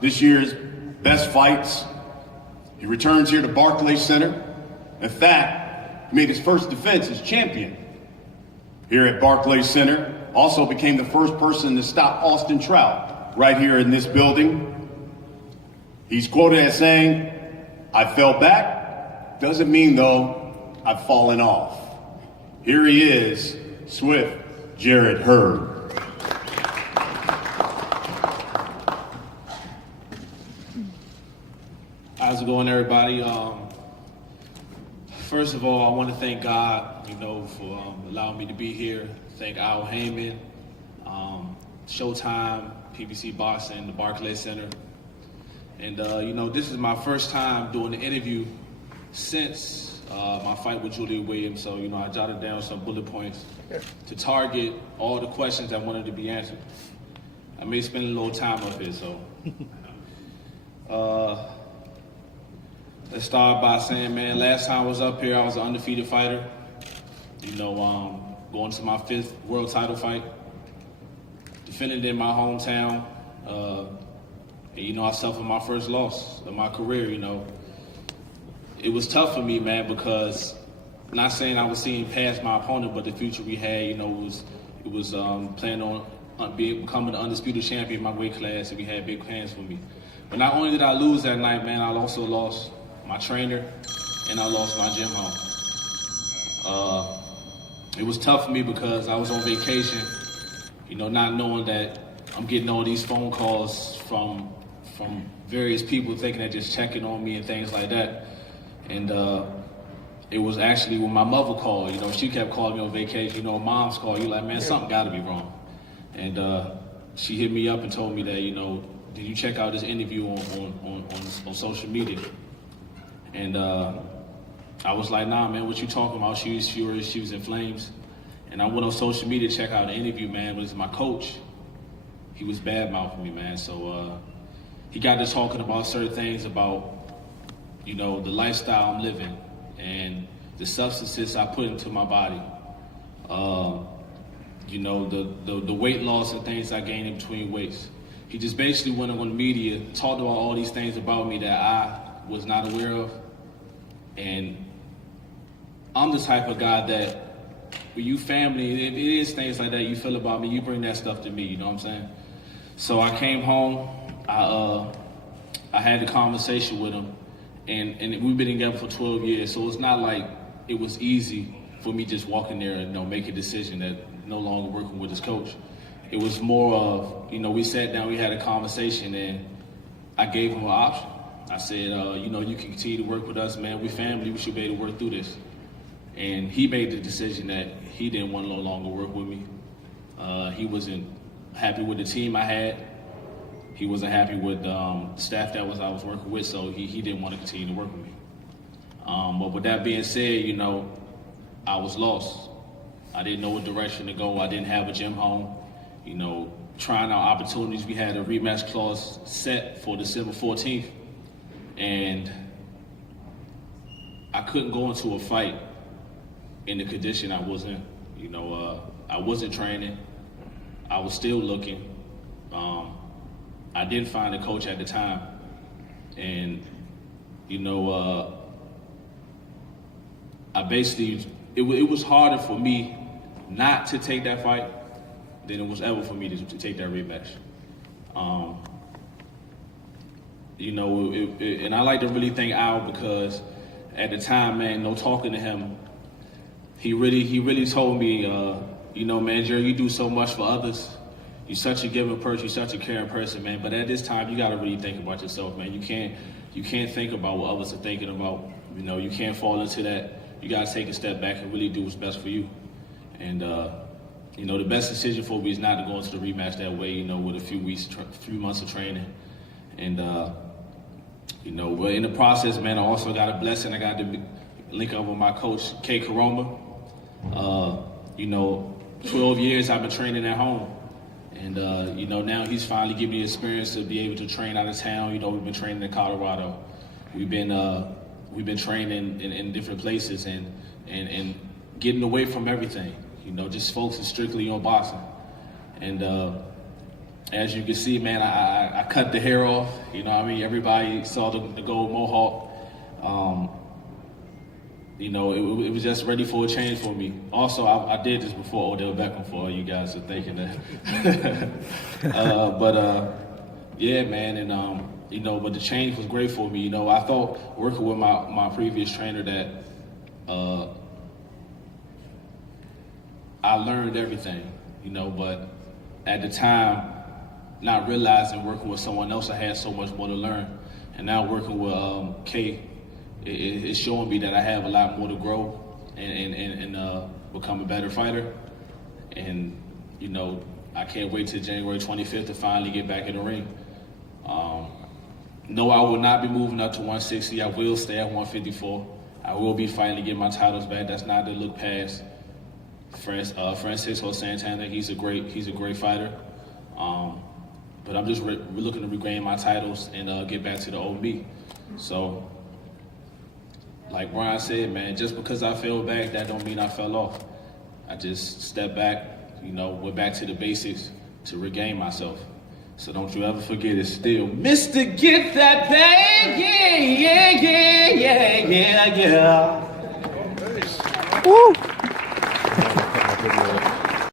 this year's best fights. He returns here to Barclays Center. In fact, he made his first defense as champion here at Barclays Center. Also became the first person to stop Austin Trout right here in this building. He's quoted as saying, "I fell back. Doesn't mean, though, I've fallen off." Here he is, Swift Jarrett Hurd. How's it going, everybody? First of all, I want to thank God, for allowing me to be here. Thank Al Heyman, Showtime, PBC Boxing, the Barclays Center. And, this is my first time doing an interview since my fight with Julia Williams. So, I jotted down some bullet points to target all the questions that wanted to be answered. I may spend a little time up here, so. Let's start by saying, man, last time I was up here, I was an undefeated fighter. Going to my 5th world title fight. Defended in my hometown. I suffered my first loss of my career, It was tough for me, man, because not saying I was seeing past my opponent, but the future we had, it was planning on becoming the undisputed champion in my weight class, and we had big plans for me. But not only did I lose that night, man, I also lost my trainer, and I lost my gym home. It was tough for me because I was on vacation, not knowing that I'm getting all these phone calls from various people thinking they're just checking on me and things like that. And it was actually when my mother called, she kept calling me on vacation, mom's call, you're like, man, something gotta be wrong. And she hit me up and told me that, did you check out this interview on social media? And I was like, nah, man, what you talking about? She was furious, she was in flames. And I went on social media to check out the interview, man, but it's my coach. He was bad-mouthing me, man. So he got to talking about certain things about, the lifestyle I'm living and the substances I put into my body. The weight loss and things I gained in between weights. He just basically went on the media, talked about all these things about me that I was not aware of. And I'm the type of guy that when you family, it is things like that you feel about me, you bring that stuff to me, you know what I'm saying? So I came home, I had a conversation with him, and we've been together for 12 years, so it's not like it was easy for me just walking there and make a decision that no longer working with his coach. It was more of, we sat down, we had a conversation, and I gave him an option. I said, you can continue to work with us, man. We family, we should be able to work through this. And he made the decision that he didn't want to no longer work with me. He wasn't happy with the team I had. He wasn't happy with the staff that I was working with, so he didn't want to continue to work with me. But with that being said, I was lost. I didn't know what direction to go. I didn't have a gym home. Trying out opportunities. We had a rematch clause set for December 14th. And I couldn't go into a fight in the condition I was in. I wasn't training. I was still looking. I didn't find a coach at the time. And, I basically, it was harder for me not to take that fight than it was ever for me to take that rematch. And I like to really thank Al because at the time, man, talking to him, he really told me, man, Jerry, you do so much for others. You're such a giving person, you're such a caring person, man. But at this time, you gotta really think about yourself, man. You can't think about what others are thinking about. You can't fall into that. You gotta take a step back and really do what's best for you. And the best decision for me is not to go into the rematch that way, with a few months of training. And in the process, man, I also got a blessing. I got to link up with my coach, Koroma. 12 years I've been training at home. And, now he's finally giving me the experience to be able to train out of town. We've been training in Colorado. We've been training in different places and getting away from everything. Just focusing strictly on boxing. And as you can see, man, I cut the hair off. You know what I mean? Everybody saw the gold mohawk. You know, it was just ready for a change for me. Also, I did this before Odell Beckham, for all you guys are thinking that. Yeah, man, and you know, but the change was great for me. You know, I thought working with my previous trainer that I learned everything, you know, but at the time, not realizing working with someone else, I had so much more to learn. And now working with K, it's showing me that I have a lot more to grow and become a better fighter. And, you know, I can't wait till January 25th to finally get back in the ring. No, I will not be moving up to 160. I will stay at 154. I will be fighting to get my titles back. That's not to look past Francisco Santana. He's a great fighter. But I'm just looking to regain my titles and get back to the old me. So, like Brian said, man, just because I fell back, that don't mean I fell off. I just stepped back, you know, went back to the basics to regain myself. So don't you ever forget, it's still Mr. Get That Bag, yeah. Woo!